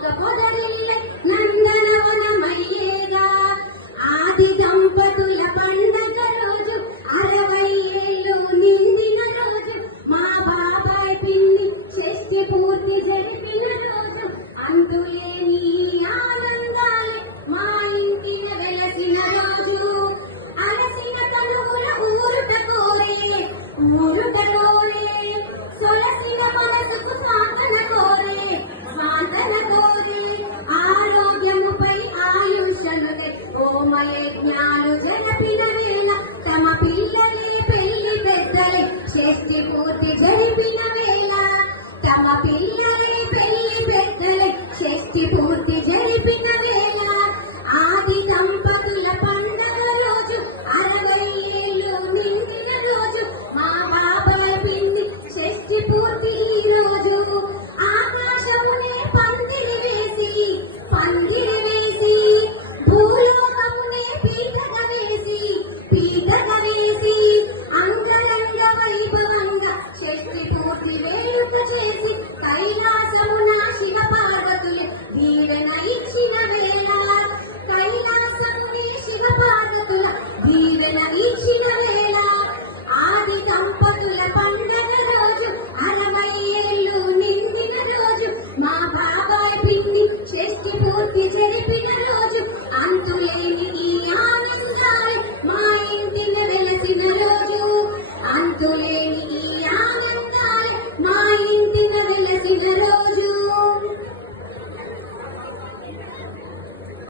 Gracias. Marina.